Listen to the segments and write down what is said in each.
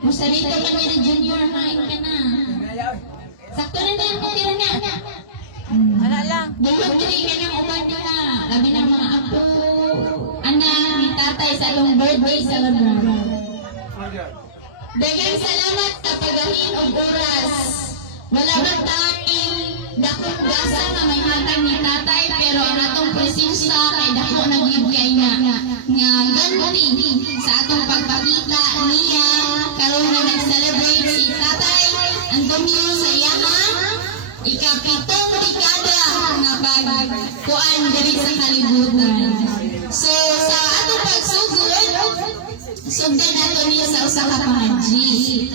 Musarito man nila junior, hain ka na. Sakto na din mo tira na. Wala lang. Dahil dili ka ng uban nila. Labi ng mga apo, anak, ni tatay sa long birthday celebration. Daghang salamat sa paghahin og oras. Wala man tayong dakong gasa nga may hatag ni tatay, pero ang atong presensya kay dako nagibigay nga ganti sa atong pagpakita niya karon na nag-celebrate si tatay Antonio sa iyahang ikapitong dekada nga pagkuan diri sa kalibutan. So sa atong pagsugod, sugdan nato niya sa usa ka pangagi.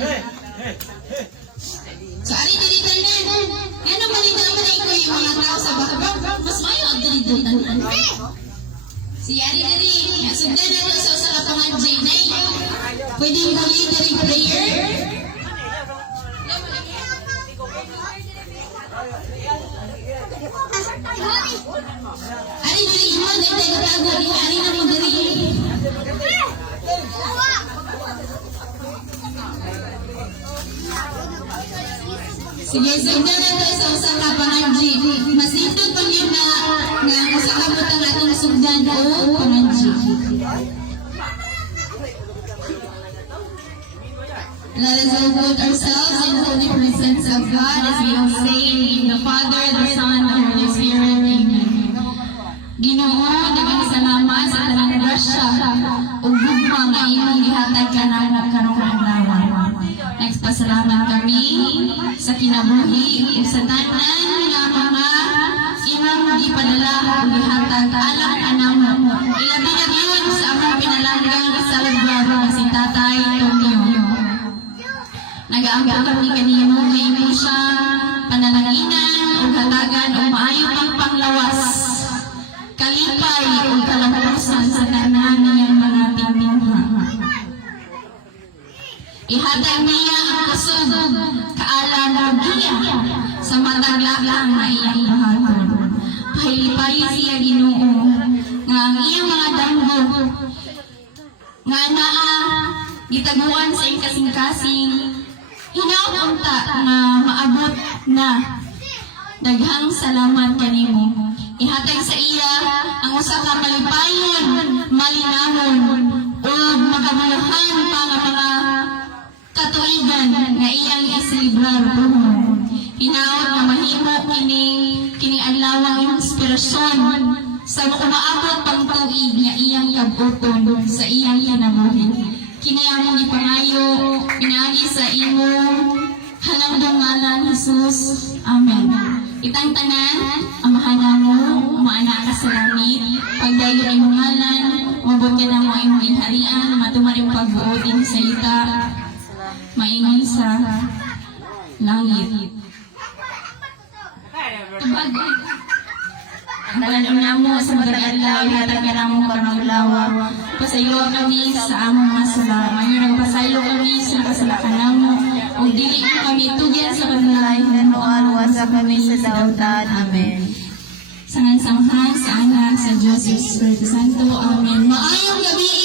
So ari diri tanan, ano malinaman ay ko yung mga tao sa bakbak, mas mayo ang diri tanan. Si ari diri, sugdan nato sa usa ka pangagi nay. Pwedeng dali diri prayer. Ari diri mo diri tago di ari na mo diri. Sige, sugdan nato sa usa ka pangagi. Masipag pa yun na usa ka butang atong sugdan o pangagi. Let us all put ourselves in the holy presence of God as we all say in the name of the Father, the Son, and the Holy Spirit. Amen. Ginoo, daghang salamat sa tanang grasya ug gugma nga imong gihatag kanang karong adlaw. Nagpasalamat kami sa kinabuhi ug sa tanan nga mga imong gipadala ug gihatag alang anamo. Ilabi na gyud sa among pinalanggang sa lugar si Tatay Tonyo. Nag-aangko kami kanimo nga imo siya panalanginan ug hatagan ug maayo pang panglawas. Kalipay ug kalampasan sa tanan niyang mga tingtingha. Ihatag niya ang kusog, kaalam ug giya sa matag lakang na iyang bahaton. Pahilipay siya Ginoo nga ang iyang mga danggo nga naa gitaguan sa iyang kasing-kasing hinapunta nga maabot na. Daghang salamat kanimo. Ihatag sa iya ang usa ka malipayon, malinamon ug makabuluhan pa nga mga katuigan nga iyang isilibrar buhon. Hinaot nga mahimo kining adlawang inspirasyon sa umaabot pang tuig nga iyang kabuton sa iyang kinabuhi. Kini among ipangayo pinaagi sa imo halangdong ngalan Jesus. Amen. Itang tanan, amahan namo, umaana ka sa langit, pagdayon imong ngalan, mabot ka na mo imong inharian, matumaring pagbuot din sa ita, maingon sa langit. Tubag. Ang tanan namo sa magandang adlaw, ihatag ka namo karong adlaw. Pasaylo kami sa among mga sala. Ngayon nagpasaylo kami sa kasalakan namo. Ug dili kami tugyan sa kanulay nanuan sa kami sa dautan. Amen. Sangan-sanghan sa anak sa Diyos Espiritu Santo. Amen. Maayong gabi.